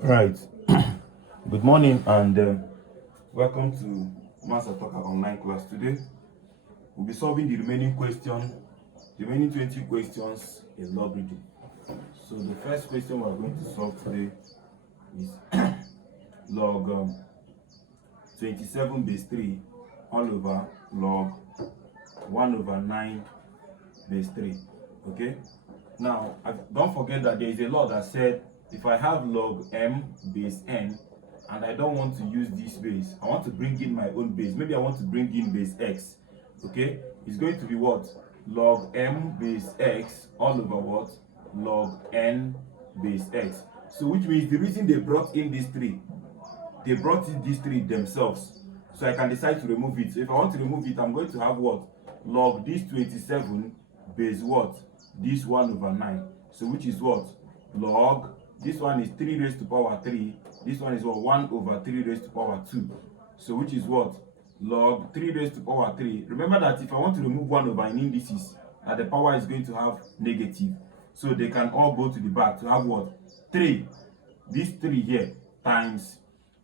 Right. Good morning and welcome to Master Talker online class. Today we'll be solving the remaining 20 questions in logarithm. So the first question we're going to solve today is log 27 base 3 all over log 1 over 9 base 3. Okay. Now don't forget that there is a law that said if I have log m base n and I don't want to use this base, I want to bring in my own base. Maybe I want to bring in base x. Okay, it's going to be what? Log m base x all over what? Log n base x. So which means the reason they brought in these three, they brought in these three themselves. So I can decide to remove it. So if I want to remove it, I'm going to have what? Log this 27 base what? This 1 over 9. So which is what? Log, this one is 3 raised to power 3. This one is what? 1 over 3 raised to power 2. So which is what? Log 3 raised to power 3. Remember that if I want to remove 1 over in indices, the power is going to have negative. So they can all go to the back to have what? 3. This 3 here times,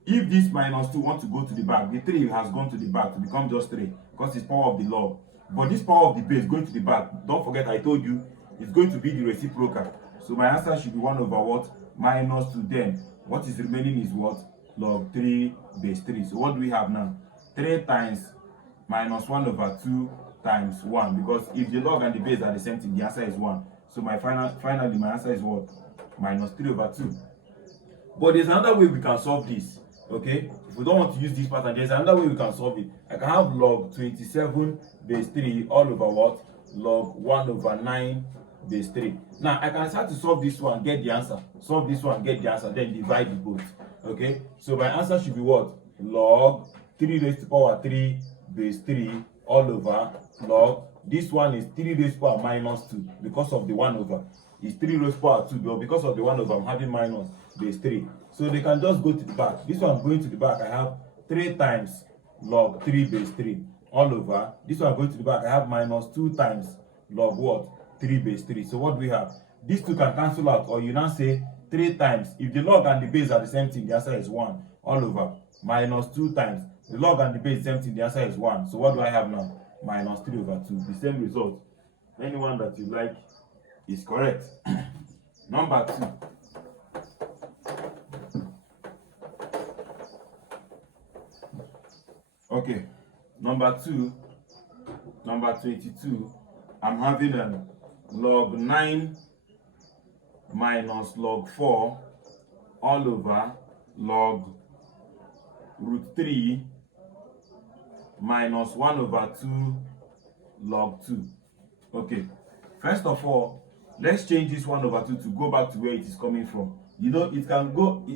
if this minus 2 want to go to the back, the 3 has gone to the back to become just 3 because it's power of the log. But this power of the base going to the back, don't forget I told you, it's going to be the reciprocal. So my answer should be 1 over what? Minus 2. Then what is remaining is what? Log 3 base 3. So what do we have now? 3 times minus 1 over 2 times 1. Because if the log and the base are the same thing, the answer is 1. So my finally my answer is what? Minus 3 over 2. But there's another way we can solve this. Okay, if we don't want to use this pattern, there's another way we can solve it. I can have log 27 base 3 all over what? Log 1 over 9 base 3. Now I can start to solve this one, get the answer. Solve this one, get the answer, then divide the both. Okay, so my answer should be what? Log 3 raised to power 3 base 3 all over log, this one is 3 raised to power minus 2 because of the 1 over. It's 3 raised to power 2, but because of the 1 over, I'm having minus base 3. So they can just go to the back. This one going to the back, I have 3 times log 3 base 3 all over. This one going to the back, I have minus 2 times log what? 3 base 3. So what do we have? These two can cancel out, or you now say 3 times. If the log and the base are the same thing, the answer is 1 all over. Minus 2 times. The log and the base is the same thing, the answer is 1. So what do I have now? Minus 3 over 2. The same result. Anyone that you like is correct. Number 2. Okay, number 2, number 22, I'm having log 9 minus log 4 all over log root 3 minus 1 over 2 log 2. Okay, first of all, let's change this 1 over 2 to go back to where it is coming from. You know, it can go,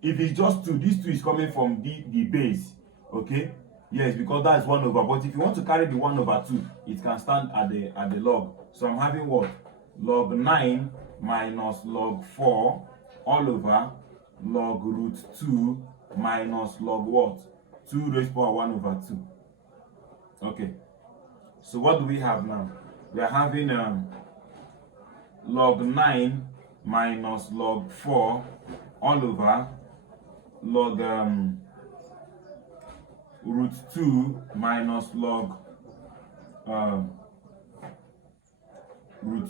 if it's just 2, this 2 is coming from the base. Okay, yes, because that is 1 over. But if you want to carry the 1 over 2, it can stand at the log. So I'm having what? Log 9 minus log 4 all over log root 2 minus log what? 2 raised to power 1 over 2. Okay, so what do we have now? We are having log 9 minus log 4 all over log root 2 minus log root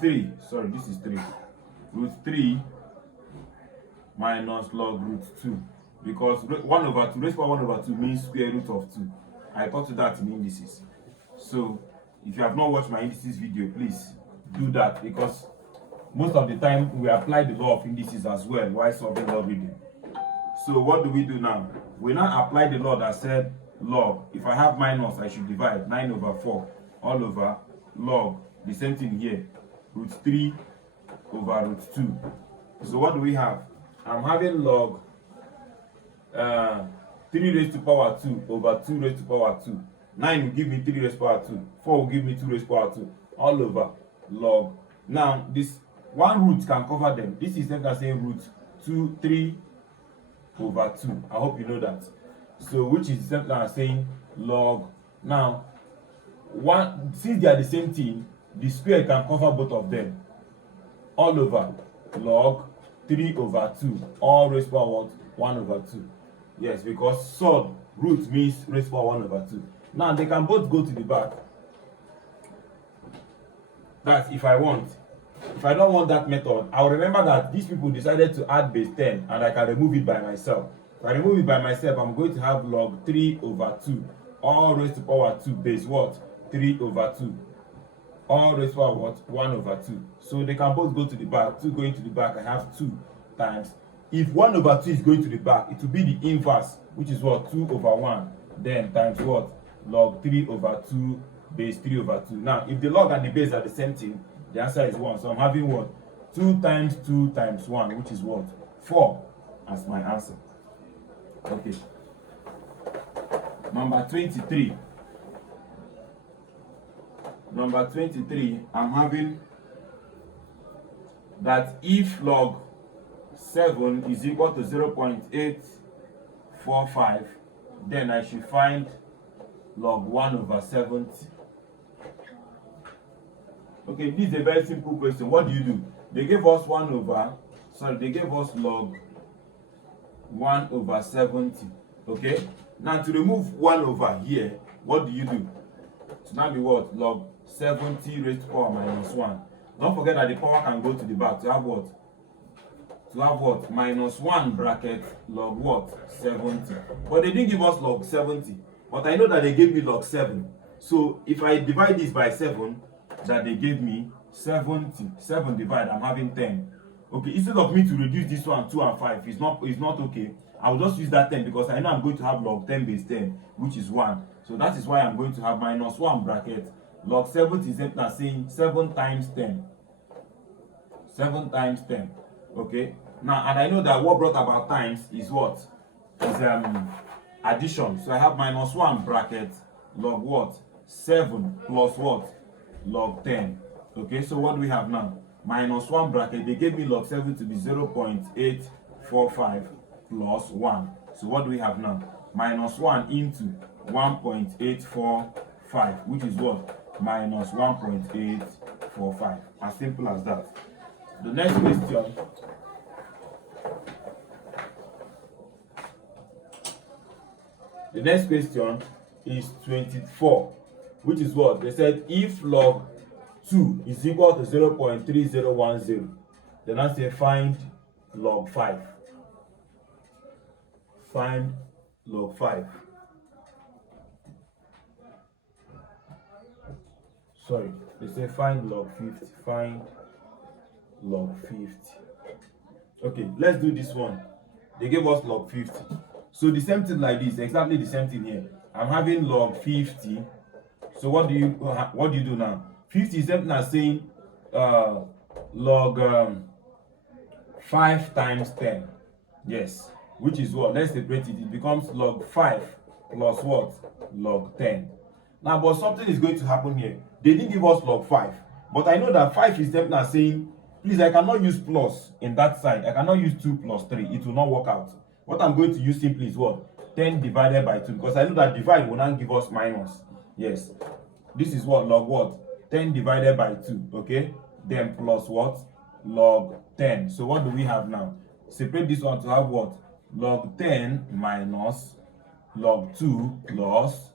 3, sorry, this is 3, root 3 minus log root 2, because 1 over 2 raised to power 1 over 2 means square root of 2. I taught you that in indices. So if you have not watched my indices video, please do that, because most of the time we apply the law of indices as well while solving logarithm. So what do we do now? We now apply the law that said log, if I have minus, I should divide 9 over 4 all over log, the same thing here, root 3 over root 2. So what do we have? I'm having log 3 raised to power 2 over 2 raised to power 2. 9 will give me 3 raised to power 2. 4 will give me 2 raised to power 2 all over log. Now this one root can cover them. This is like I say root 3 over 2. I hope you know that. So which is simply as saying log. Now one, since they are the same thing, the square can cover both of them all over log 3 over 2 all raised to power what? 1 over 2. Yes, because sub root means raised to power 1 over 2. Now they can both go to the back. That's if I want. If I don't want that method, I'll remember that these people decided to add base 10 and I can remove it by myself. If I remove it by myself, I'm going to have log 3 over 2 all raised to power 2 base what? 3 over 2 all raised to power what? 1 over 2. So they can both go to the back. 2 going to the back, I have 2 times. If 1 over 2 is going to the back, it will be the inverse, which is what? 2 over 1. Then times what? Log 3 over 2 base 3 over 2. Now, if the log and the base are the same thing, the answer is 1. So I'm having what? 2 times 2 times 1, which is what? 4 as my answer. Okay. Number 23. Number 23, I'm having that if log 7 is equal to 0.845, then I should find log 1 over 70. Okay, this is a very simple question. What do? They gave us they gave us log 1 over 70. Okay, now to remove 1 over here, what do? So now be what? Log 70 raised to power minus 1. Don't forget that the power can go to the back to have what? To have what? Minus 1 bracket log what? 70. But they didn't give us log 70. But I know that they gave me log 7. So if I divide this by 7, that they gave me 70. 7 divided, I'm having 10. Okay, instead of me to reduce this one 2 and 5, it's not okay. I will just use that 10 because I know I'm going to have log 10 base 10, which is 1. So that is why I'm going to have minus 1 bracket. Log 70 is now saying 7 times 10. 7 times 10. Okay. Now, and I know that what brought about times is what? Is addition. So I have minus 1 bracket log what? 7 plus what? Log 10. Okay, so what do we have now? Minus 1 bracket. They gave me log 7 to be 0.845 plus 1. So what do we have now? Minus 1 into 1.845, which is what? Minus 1.845. As simple as that. The next question. The next question is 24, which is what? They said if log 2 is equal to 0.3010, then I say find log 5. Find log 5. Sorry, they say find log 50. Find log 50. Okay, let's do this one. They gave us log 50. So the same thing like this, exactly the same thing here. I'm having log 50. So what do you do now? 50 is something as saying log 5 times 10. Yes, which is what? Let's separate it. It becomes log 5 plus what? Log 10. Now, but something is going to happen here. They didn't give us log 5. But I know that 5 is something as saying, please, I cannot use plus in that side. I cannot use 2 plus 3. It will not work out. What I'm going to use simply is what? 10 divided by 2. Because I know that divide will not give us minus. Yes. This is what? Log what? 10 divided by 2. Okay? Then plus what? Log 10. So what do we have now? Separate this one to have what? Log 10 minus log 2 plus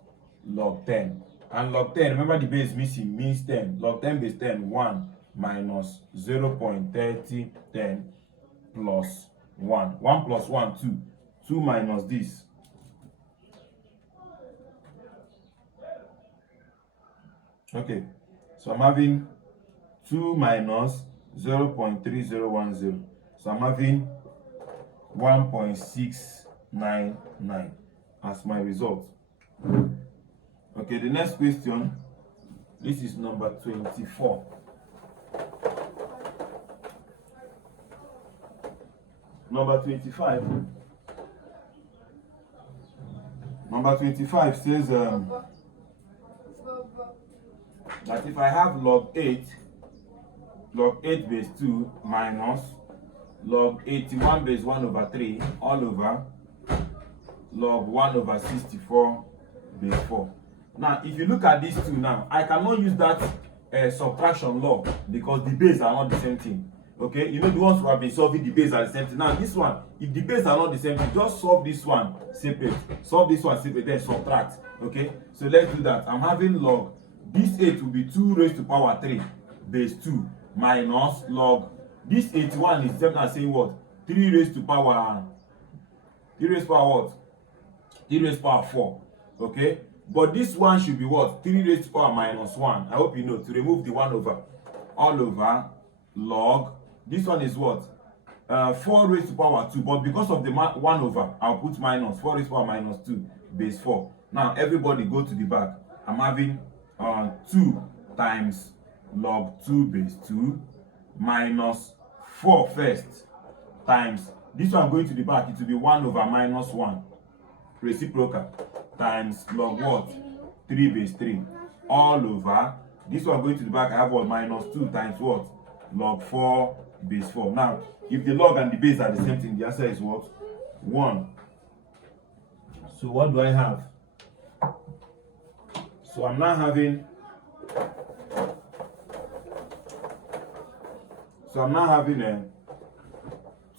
log 10. And log 10, remember the base missing means 10. Log 10 base 10, 1 minus 0.3010 plus 1. 1 plus 1, 2. 2 minus this. Okay, so I'm having 2 minus 0.3010. So I'm having 1.699 as my result. Okay, the next question, this is number 24. Number 25. Number 25 says that if I have log 8 base 2 minus log 81 base 1 over 3 all over log 1 over 64 base 4. Now, if you look at these two now, I cannot use that subtraction law because the base are not the same thing. Okay, you know the ones who have been solving the base are the same thing. Now this one, if the base are not the same thing, just solve this one separate, solve this one separate, then subtract. Okay, so let's do that. I'm having log, this 8 will be 2 raised to power 3 base 2 minus log, this 81 is the same as saying what? 3 raised to power, 3 raised to power what? 3 raised to power 4. Okay, but this one should be what? 3 raised to power minus 1. I hope you know to remove the 1 over, all over log, this one is what? 4 raised to power 2, but because of the 1 over, I'll put minus 4 raised to power minus 2 base 4. Now everybody go to the back. I'm having 2 times log 2 base 2 minus 4 first times, this one going to the back, it will be 1 over minus 1 reciprocal times log what? 3 base 3 all over, this one going to the back, I have what? Minus 2 times what? Log 4 base 4. Now if the log and the base are the same thing, the answer is what? 1. So what do I have? So I'm now having, so I'm now having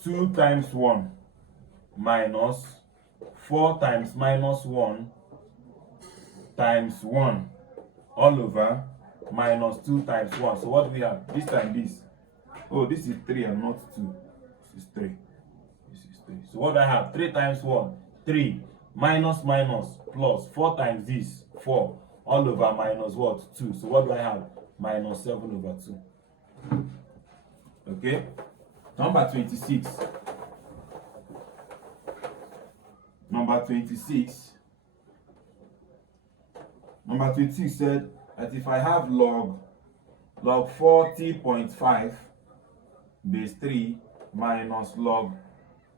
2 times 1 minus 4 times minus 1 times 1 all over minus 2 times 1. So what do we have? This time this. Oh, this is 3 and not 2. This is 3. This is 3. So what do I have? 3 times 1, 3. Minus minus plus 4 times this, 4. All over minus what? 2. So what do I have? Minus 7 over 2. Okay? Number 26. Number 26. Number 26 said that if I have log 40.5 base 3 minus log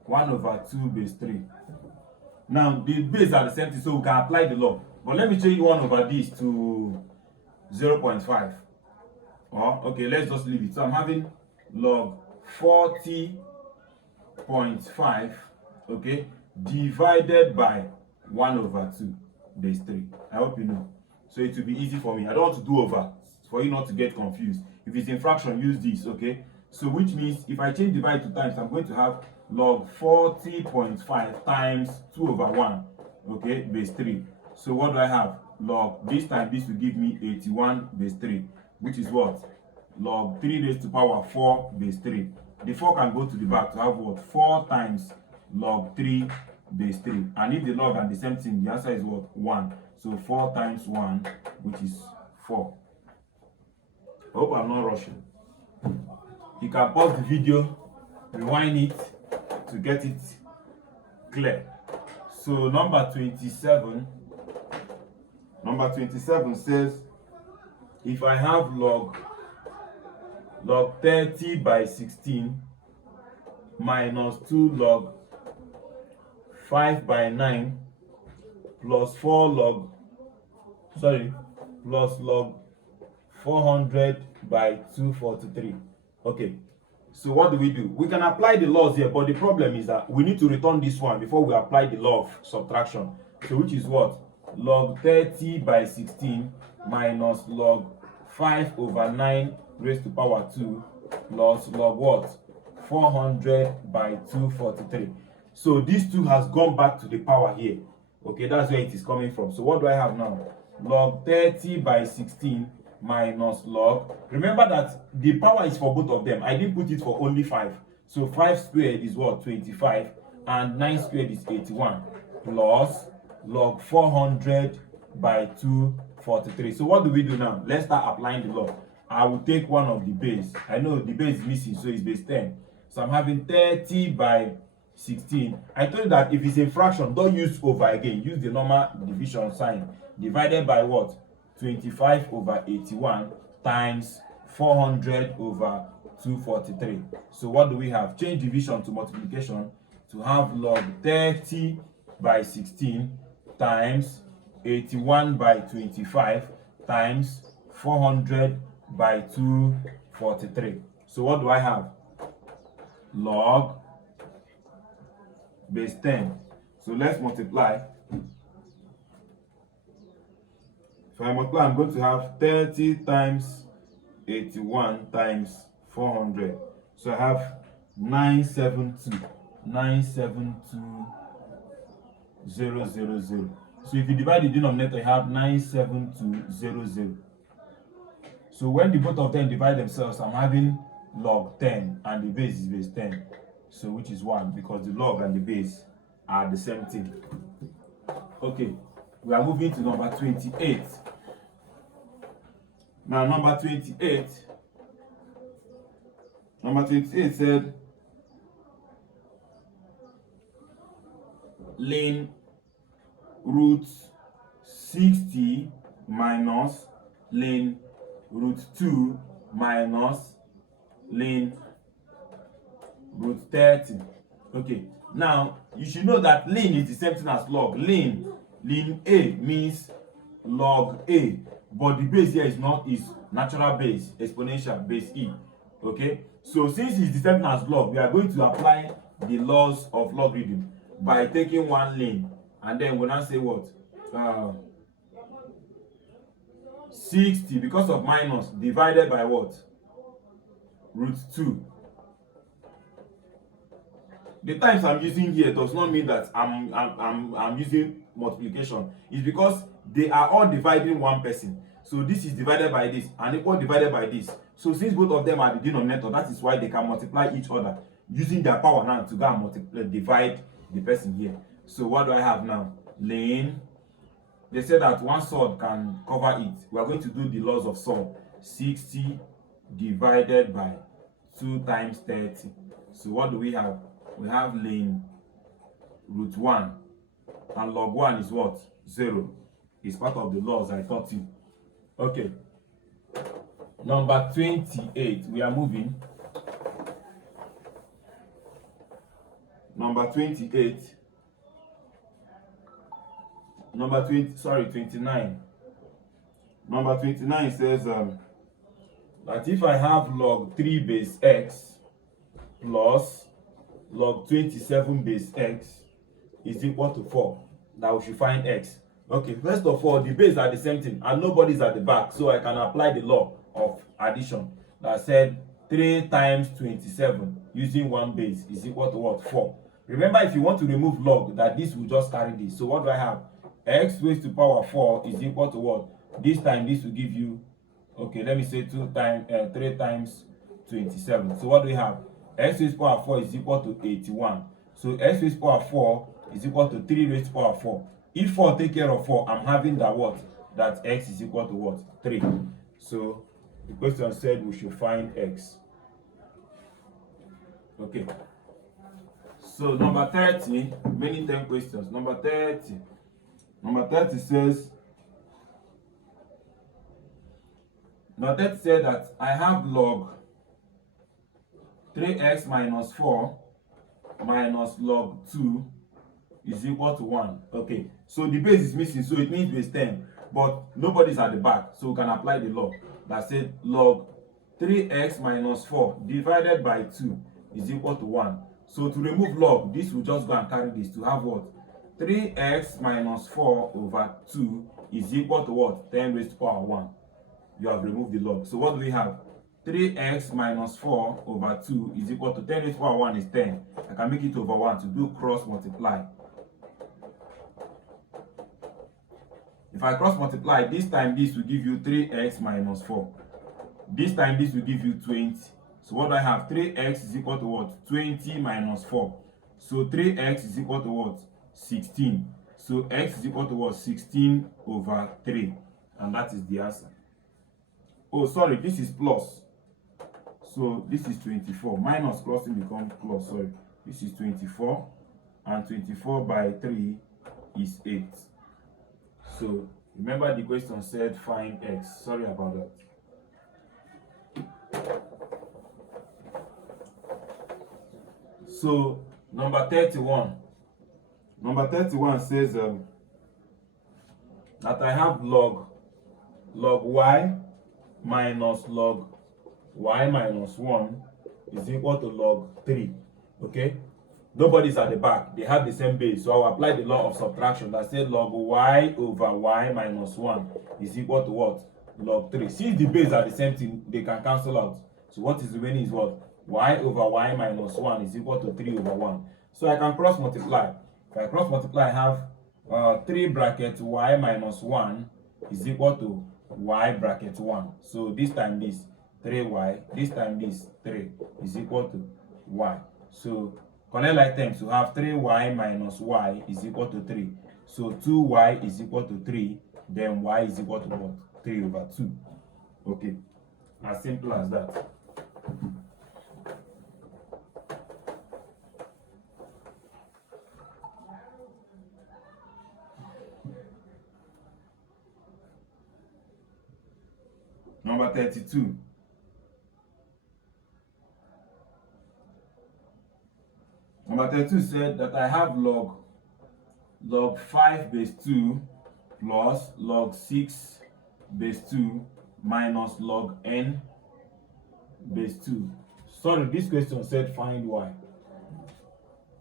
1 over 2 base 3. Now the base are the same thing, so we can apply the law. But let me change 1 over this to 0.5. Oh, okay, let's just leave it. So I'm having log 40.5, okay, divided by 1 over 2 base 3. I hope you know. So it will be easy for me. I don't want to do over for you not to get confused. If it's in fraction, use this, okay? So which means if I change divide to times, I'm going to have log 40.5 times 2 over 1, okay, base 3. So what do I have? Log, this time this will give me 81 base 3, which is what? Log 3 raised to power 4 base 3. The 4 can go to the back to have what? 4 times log 3 base 3. And if the log are the same thing, the answer is what? 1. So 4 times 1, which is 4. I hope I'm not rushing. You can pause the video, rewind it to get it clear. So number 27 says if I have log 30 by 16 minus 2 log 5 by 9 plus 4 log plus log 400 by 243. Okay, so what do? We can apply the laws here, but the problem is that we need to return this one before we apply the law of subtraction. So which is what? Log 30 by 16 minus log 5 over 9 raised to power 2 plus log what? 400 by 243. So these two has gone back to the power here. Okay, that's where it is coming from. So what do I have now? Log 30 by 16 minus log. Remember that the power is for both of them. I didn't put it for only 5. So 5 squared is what? 25. And 9 squared is 81. Plus log 400 by 243. So what do we do now? Let's start applying the law. I will take one of the base. I know the base is missing, so it's base 10. So I'm having 30 by 16. I told you that if it's a fraction, don't use over again. Use the normal division sign. Divided by what? 25 over 81 times 400 over 243. So what do we have? Change division to multiplication to have log 30 by 16 times 81 by 25 times 400 by 243. So what do I have? Log base 10. So let's multiply. If I multiply, I'm going to have 30 times 81 times 400. So I have 972,000. So if you divide the denominator, you have 97200. So when the both of them divide themselves, I'm having log 10 and the base is base 10. So which is 1 because the log and the base are the same thing. Okay, we are moving to number 28. Now number 28 said ln root 60 minus ln root 2 minus ln root 30. Okay, now you should know that ln is the same thing as log. Ln A means log A, but the base here is natural base, exponential base E. Okay, so since it's the same thing as log, we are going to apply the laws of logarithm by taking one ln, and then we'll now say what 60 because of minus divided by what root 2. The times I'm using here does not mean that I'm using multiplication. It's because they are all dividing one person. So this is divided by this and equal divided by this. So since both of them are the denominator, that is why they can multiply each other using their power now to go and multiply, divide the person here. So what do I have now? Ln. They said that one sword can cover it. We are going to do the laws of sum. 60 divided by 2 times 30. So what do we have? We have ln root 1 and log 1 is what? 0. It's part of the laws I taught you. Okay. Number 28. We are moving. Number 28. Number 29. Number 29 says that if I have log 3 base x plus log 27 base x is equal to 4, that we should find x. Okay, first of all, the base are the same thing and nobody's at the back, so I can apply the law of addition that said 3 times 27 using one base is equal to what? 4. Remember, if you want to remove log, that this will just carry this. So what do I have? X raised to power 4 is equal to what? This time this will give you, okay, let me say 3 times 27. So what do we have? X raised to power 4 is equal to 81. So x raised to power 4 is equal to 3 raised to power 4. If 4 take care of 4, I'm having that what? That x is equal to what? 3. So the question said we should find x. Okay. So number 30, many 10 questions. Number 30 says, that I have log 3x minus 4 minus log 2 is equal to 1. Okay, so the base is missing, so it means base 10, but nobody's at the back, so we can apply the law that said log 3x minus 4 divided by 2 is equal to 1. So to remove log, this will just go and carry this to have what? 3x minus 4 over 2 is equal to what? 10 raised to power 1. You have removed the log. So what do we have? 3x minus 4 over 2 is equal to 10 raised to power 1 is 10. I can make it over 1 to do cross multiply. If I cross multiply, this time this will give you 3x minus 4. This time this will give you 20. So what do I have? 3x is equal to what? 20 minus 4. So 3x is equal to what? 16. So x is equal to what? 16 over 3. And that is the answer. Oh, sorry, this is plus. So this is 24. Minus crossing becomes plus. Sorry. This is 24. And 24 by 3 is 8. So remember the question said find x. Sorry about that. So number 31. Number 31 says that I have log y minus log y minus 1 is equal to log 3. Okay? Nobody's at the back. They have the same base. So I'll apply the law of subtraction that says log y over y minus 1 is equal to what? Log 3. Since the base are the same thing, they can cancel out. So what is remaining is what? y over y minus 1 is equal to 3 over 1. So I can cross multiply. If I cross multiply, I have 3 bracket y minus 1 is equal to y bracket 1. So this time this 3y, this time this 3 is equal to y. So connect like terms to have 3y minus y is equal to 3. So 2y is equal to 3, then y is equal to what? 3 over 2. Okay, as simple as that. Number 32. Number 32 said that I have log 5 base 2 plus log 6 base 2 minus log n base 2. Sorry, this question said find y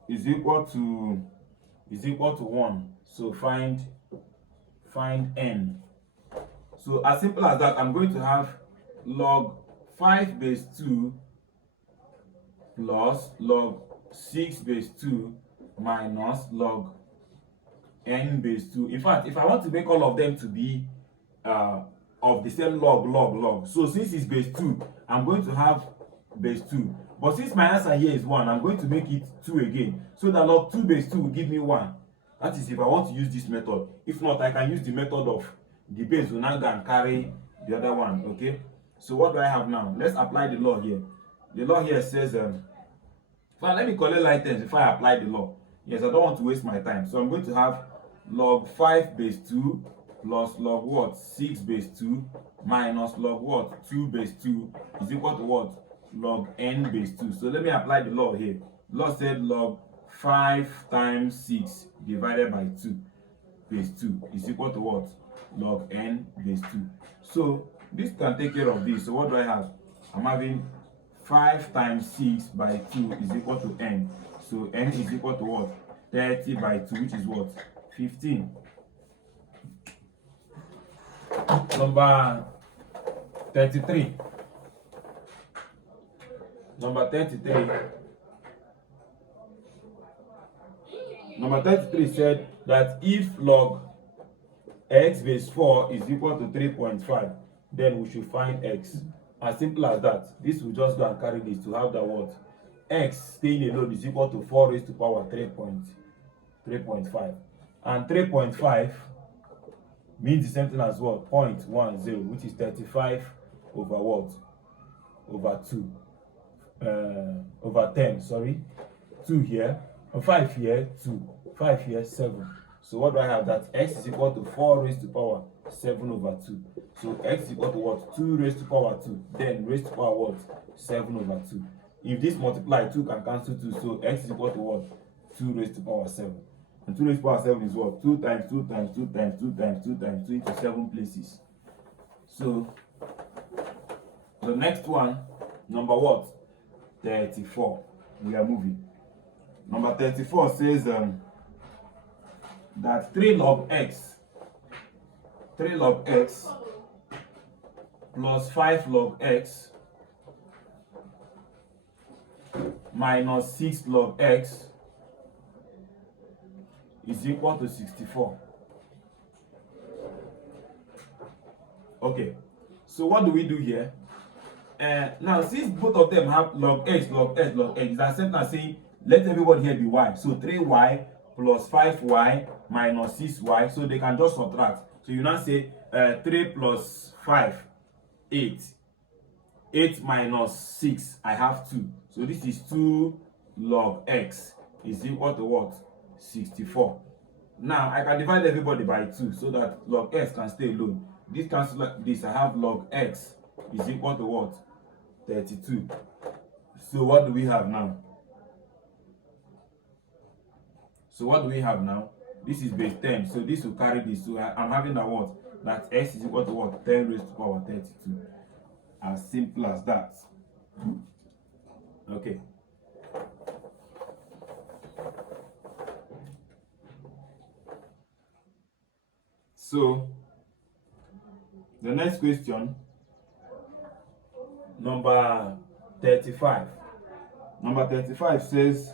is equal to 1. So find n. So as simple as that, I'm going to have log 5 base 2 plus log 6 base 2 minus log n base 2. In fact, if I want to make all of them to be of the same log, so since it's base 2, I'm going to have base 2. But since my answer here is 1, I'm going to make it 2 again. So that log 2 base 2 will give me 1. That is if I want to use this method. If not, I can use the method of the base will now go and carry the other one. Okay, so what do I have now? Let's apply the law here. The law here says well, let me collect like terms if I apply the law. Yes, I don't want to waste my time. So I'm going to have log 5 base 2 plus log what? 6 base 2 minus log what? 2 base 2 is equal to what? Log n base 2. So let me apply the law here. Law said log 5 times 6 divided by 2 base 2 is equal to what? Log n base 2. So this can take care of this. So what do I have? I'm having 5 times 6 by 2 is equal to n. So n is equal to what? 30 by 2, which is what? 15. Number 33. Number 33. Number 33 said that if log x base 4 is equal to 3.5, then we should find x. As simple as that. This will just go and carry this to have the what? X staying alone is equal to 4 raised to power 3.5. And 3.5 means the same thing as what? 0.10, which is 35 over what? Over 2. Over 10, sorry. 2 here. 5 here, 2. 5 here, 7. So what do I have? That x is equal to 4 raised to power 7 over 2. So x is equal to what? 2 raised to power 2. Then raised to power what? 7 over 2. If this multiply, 2 can cancel 2. So x is equal to what? 2 raised to power 7. And 2 raised to power 7 is what? 2 times 2 times 2 times 2 times 2 times 2 into 7 places. So the next one, number what? 34. We are moving. Number 34 says that 3 log x plus 5 log x minus 6 log x is equal to 64. Okay, so what do we do here? Now, since both of them have log x, it's as simple as saying let everybody here be y. So 3y plus 5y minus 6y. So they can just subtract. So you now say 3 plus 5, 8. 8 minus 6, I have 2. So this is 2 log x is equal to what? 64. Now I can divide everybody by 2 so that log x can stay alone. This cancel like this. I have log x is equal to what? 32. So what do we have now? This is base 10. So this will carry this. So I'm having that what? That x is equal to what? 10 raised to power 32. As simple as that. Okay. So the next question, number 35. Number 35 says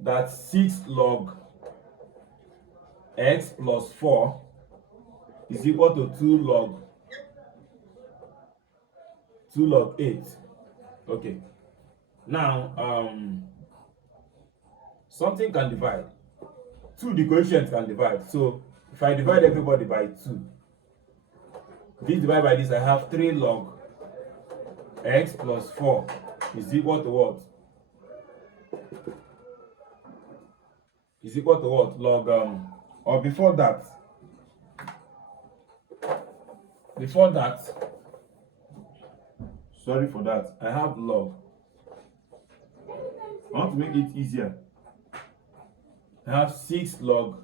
that 6 log x plus 4 is equal to 2 log 8. Okay. Now, something can divide. 2, the coefficient can divide. So if I divide everybody by 2, this divided by this, I have 3 log x plus 4 is equal to what? Is equal to what? Log or before that, sorry for that, I have log. I want to make it easier. I have 6 log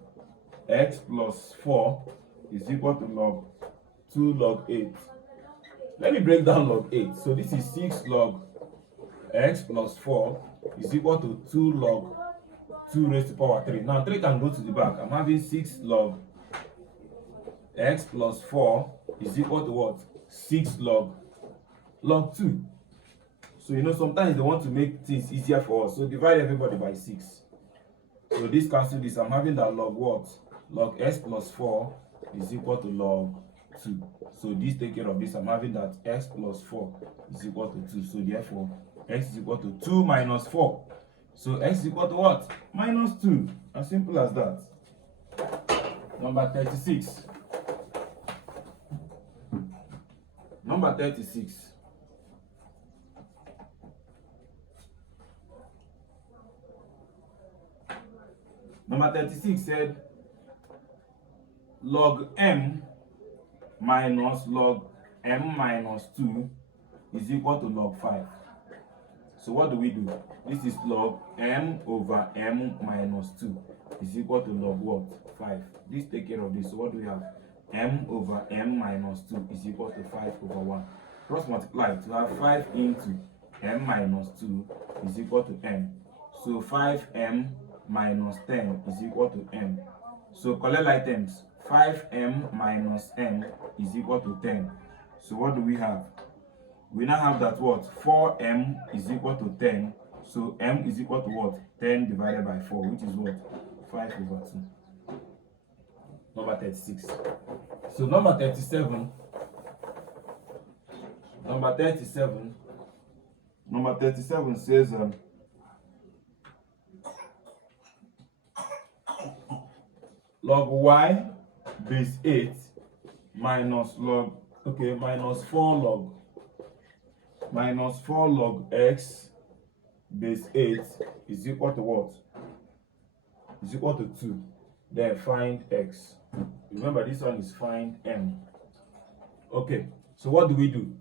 x plus 4 is equal to log 2 log 8. Let me break down log 8. So this is 6 log x plus 4 is equal to 2 log 2 raised to power 3. Now 3 can go to the back. I'm having 6 log x plus 4 is equal to what? 6 log 2. So you know sometimes they want to make things easier for us. So divide everybody by 6. So this cancel this. I'm having that log what? Log x plus 4 is equal to log 2. So this take care of this. I'm having that x plus 4 is equal to 2. So therefore x is equal to 2 minus 4. So x is equal to what? Minus 2. As simple as that. Number 36. Number 36. Number 36 said log m minus log m minus 2 is equal to log 5. So what do we do? This is log m over m minus 2 is equal to log what? 5. This take care of this. So what do we have? M over m minus 2 is equal to 5 over 1. Cross multiply to have 5 into m minus 2 is equal to m. So 5m minus 10 is equal to m. So collect items. 5m minus m is equal to 10. So what do we have? We now have that what? 4m is equal to 10. So m is equal to what? 10 divided by 4, which is what? 5 over 2. Number 36. So number 37. Number 37 says log y base 8 minus log minus 4 log x base 8 is equal to what? Is equal to 2. Then find x. Remember this one is find m. Okay, so what do we do?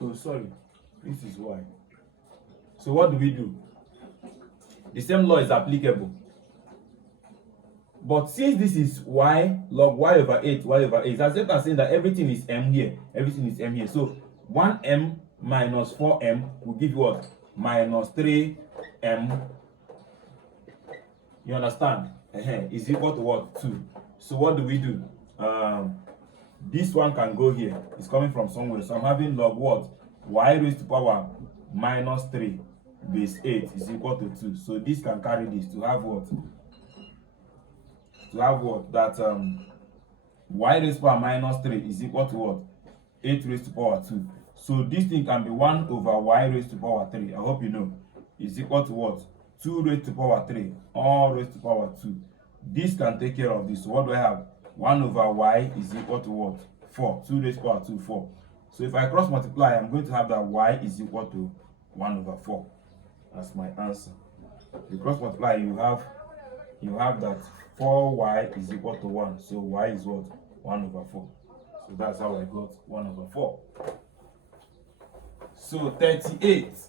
Oh, sorry, this is y. So what do we do? The same law is applicable. But since this is y, log y over 8, as if I'm saying that everything is m here, So 1m minus 4m will give you what? Minus 3m. You understand? Is equal to what? 2. So what do we do? This one can go here. It's coming from somewhere. So I'm having log what? Y raised to power minus 3 base 8 is equal to 2. So this can carry this to have what? That y raised to power minus 3 is equal to what? 8 raised to power 2. So this thing can be 1 over y raised to power 3. I hope you know. Is equal to what? 2 raised to power 3, all raised to power 2. This can take care of this. So what do I have? 1 over y is equal to what? 4. 2 raised to power 2, 4. So if I cross multiply, I'm going to have that y is equal to 1 over 4. That's my answer. If you cross multiply, you have that 4y is equal to 1. So y is what? 1 over 4. So that's how I got 1 over 4. So 38.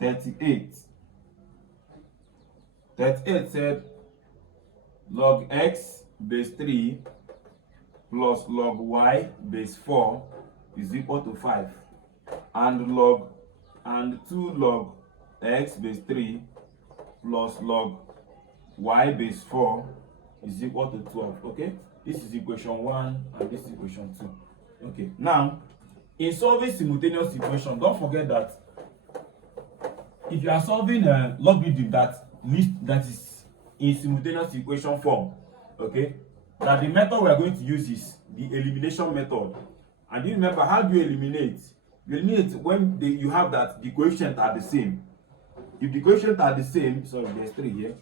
38 said log x base 3 plus log y base 4 is equal to 5, and 2 log x base 3 plus log y base 4 is equal to 12. Okay, This is equation 1 and this is equation 2. Okay, now in solving simultaneous equation, don't forget that if you are solving a logarithm that is in simultaneous equation form, okay, that the method we are going to use is the elimination method. And you remember, how do you eliminate? You eliminate when you have that the coefficients are the same. If the coefficients are the same, sorry, there's 3 here.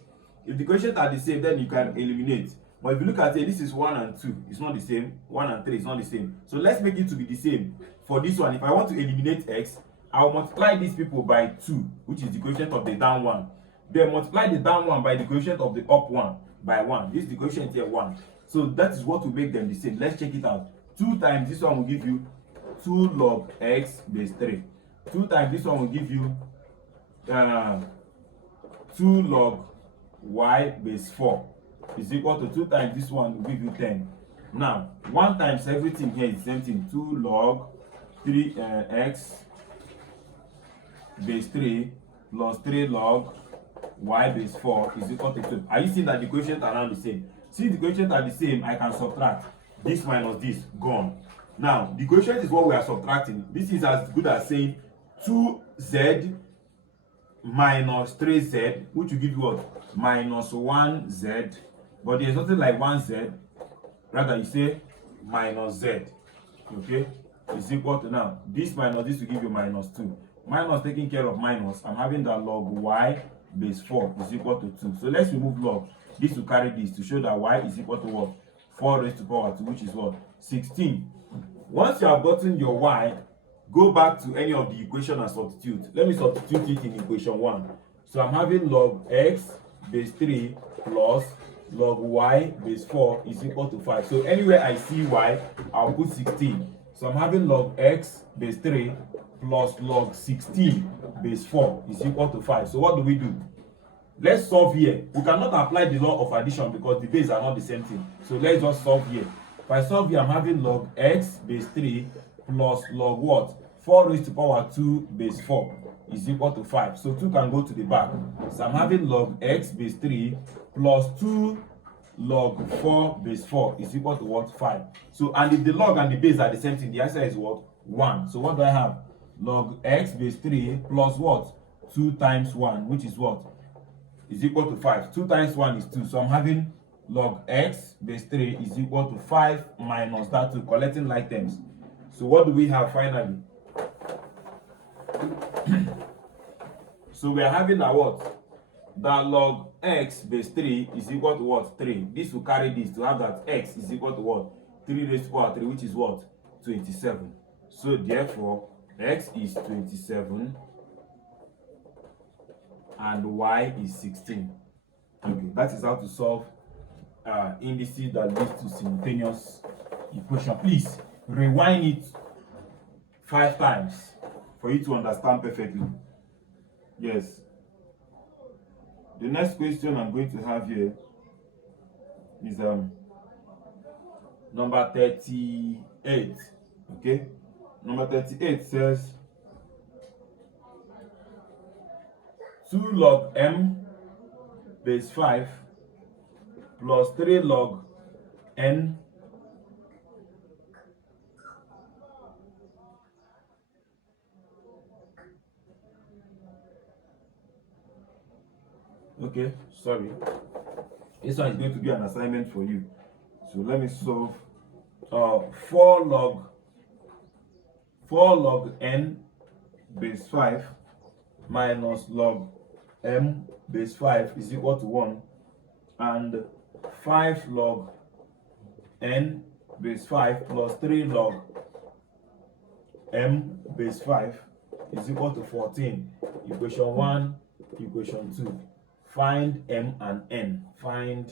If the coefficients are the same, then you can eliminate. But if you look at it, this is 1 and 2, it's not the same. 1 and 3 is not the same. So let's make it to be the same. For this one, if I want to eliminate x, I will multiply these people by 2, which is the coefficient of the down one. Then multiply the down one by the coefficient of the up one by 1. This is the coefficient here, 1. So that is what will make them the same. Let's check it out. 2 times this one will give you 2 log x base 3. 2 times this one will give you 2 log y base 4 is equal to 2 times this one will give you 10. Now 1 times everything here is the same thing. 2 log 3 x base 3 plus 3 log y base 4 is equal to 2. Are you seeing that the coefficients are now the same? Since the coefficients are the same, I can subtract this minus this, gone. Now the coefficient is what we are subtracting. This is as good as saying 2z minus 3z, which will give you what? Minus 1z. But there's nothing like 1z. Rather, you say minus z. Okay? Is equal to, now this minus this will give you minus 2. Minus taking care of minus, I'm having that log y base 4 is equal to 2. So let's remove log. This will carry this to show that y is equal to what? 4 raised to power 2, which is what? 16. Once you have gotten your y, go back to any of the equation and substitute. Let me substitute it in equation 1. So I'm having log x base 3 plus log y base 4 is equal to 5. So anywhere I see y, I'll put 16. So I'm having log x base 3 plus log 16 base 4 is equal to 5. So what do? Let's solve here. We cannot apply the law of addition because the base are not the same thing. So let's just solve here. If I solve here, I'm having log x base 3 plus log what? 4 raised to power 2 base 4 is equal to 5. So 2 can go to the back. So I'm having log x base 3 plus 2 log 4 base 4 is equal to what? 5. So, and if the log and the base are the same thing, the answer is what? 1. So what do I have? Log x base 3 plus what? 2 times 1, which is what? Is equal to 5. 2 times 1 is 2. So I'm having log x base 3 is equal to 5 minus that 2, collecting like terms. So what do we have finally? So we are having a what? That log x base 3 is equal to what? 3. This will carry this to have that x is equal to what? 3 raised to power 3, which is what? 27. So therefore, x is 27 and y is 16. Okay, that is how to solve indices that leads to simultaneous equation. Please rewind it 5 times for you to understand perfectly. Yes. The next question I'm going to have here is number 38. Okay, number 38 says 2 log m base 5 plus 3 log n okay, sorry, this one is going to be an assignment for you. So let me solve 4 log n base 5 minus log m base 5 is equal to 1, and 5 log n base 5 plus 3 log m base 5 is equal to 14. Equation 1, equation 2. Find m and n. Find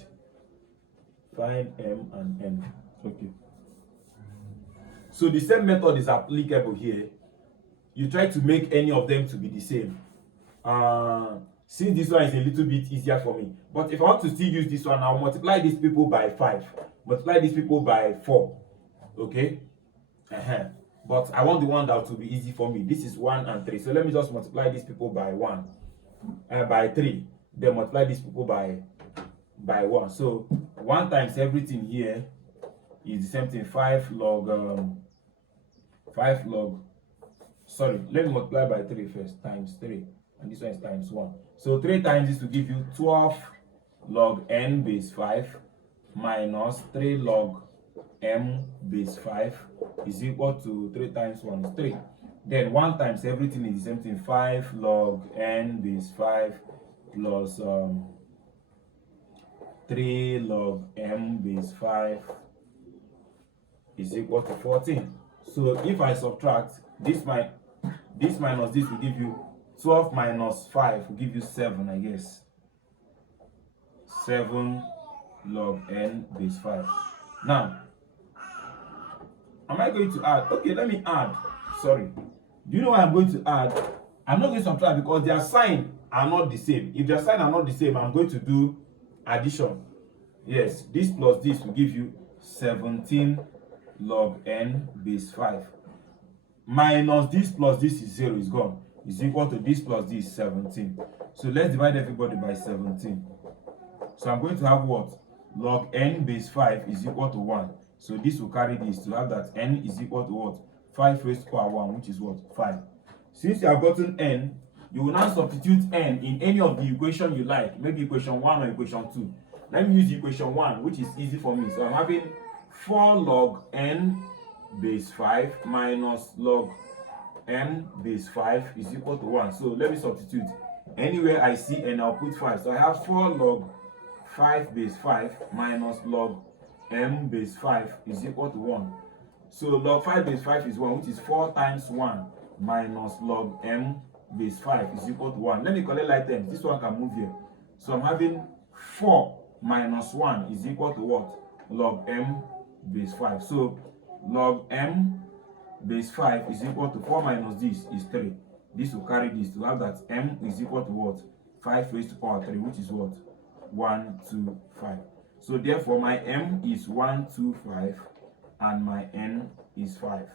m and n. Okay. So the same method is applicable here. You try to make any of them to be the same. Since this one is a little bit easier for me, but if I want to still use this one, I'll multiply these people by 5, multiply these people by 4. Okay. But I want the one that will be easy for me. This is 1 and 3. So let me just multiply these people by 1, by 3. Then multiply these people by 1. So 1 times everything here is the same thing. 5 log sorry, let me multiply by 3 first, times 3, and this one is times 1. So 3 times this will give you 12 log n base 5 minus 3 log m base 5 is equal to 3 times 1 is 3. Then 1 times everything is the same thing. 5 log n base 5 plus 3 log m base 5 is equal to 14. So if I subtract this minus this will give you 12 minus 5 will give you 7, I guess. 7 log n base 5. Now, am I going to add? Okay, let me add. Sorry. Do you know why I'm going to add? I'm not going to subtract because their sign are not the same. If their sign are not the same, I'm going to do addition. Yes, this plus this will give you 17 log n base 5. Minus this plus this is 0, is gone. Is equal to this plus this 17. So let's divide everybody by 17. So I'm going to have what? Log n base 5 is equal to 1. So this will carry this to have that n is equal to what? 5 raised to power 1, which is what? 5. Since you have gotten n, you will now substitute n in any of the equation you like. Maybe equation 1 or equation 2. Let me use equation 1, which is easy for me. So I'm having 4 log n base 5 minus log n base 5 is equal to 1. So let me substitute. Anywhere I see n, I'll put 5. So I have 4 log 5 base 5 minus log m base 5 is equal to 1. So log 5 base 5 is 1, which is 4 times 1 minus log m base 5 is equal to 1. Let me collect like terms. This one can move here. So I'm having 4 minus 1 is equal to what? Log m base 5. So log m base 5 is equal to 4 minus this is 3. This will carry this to have that m is equal to what? 5 raised to power 3, which is what? 125. So therefore my m is 125 and my n is 5.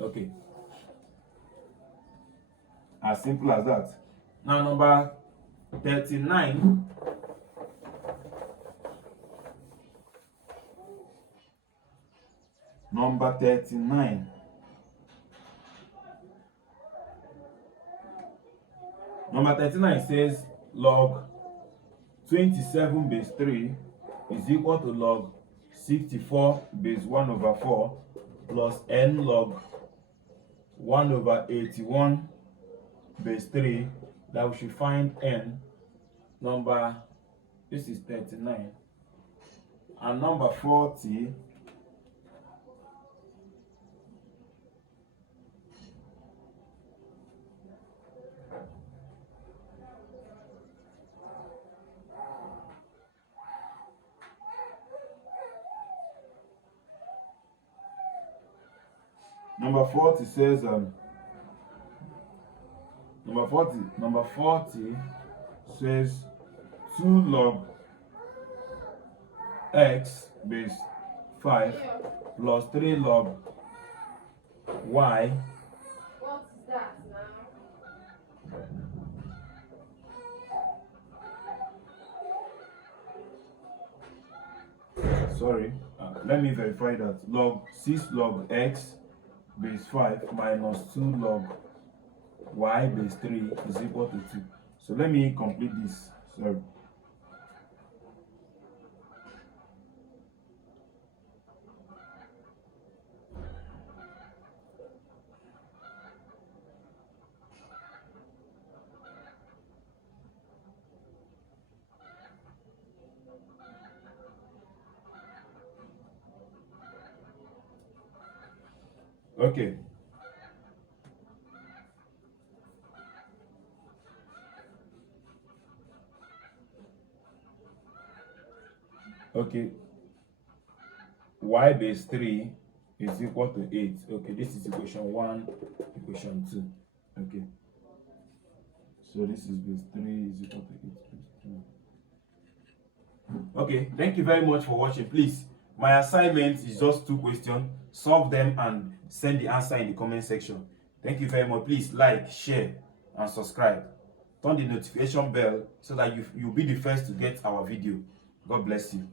Okay. As simple as that. Now number 39. Number 39. Number 39 says log 27 base 3 is equal to log 64 base 1 over 4 plus n log 1 over 81 base 3, that we should find n. Number, this is 39. And number 40 says number 40 says 2 log x base 5 plus 3 log y. What's that now? Sorry, let me verify that. Log 6 log x base 5 minus 2 log y base 3 is equal to 2. So let me complete this. Sorry. Okay. Okay. Y base 3 is equal to 8. Okay, this is equation 1, equation 2. Okay. So this is base 3 is equal to 8 base 2. Okay, thank you very much for watching. Please, my assignment is just 2 questions. Solve them and send the answer in the comment section. Thank you very much. Please like, share, and subscribe. Turn the notification bell so that you'll be the first to get our video. God bless you.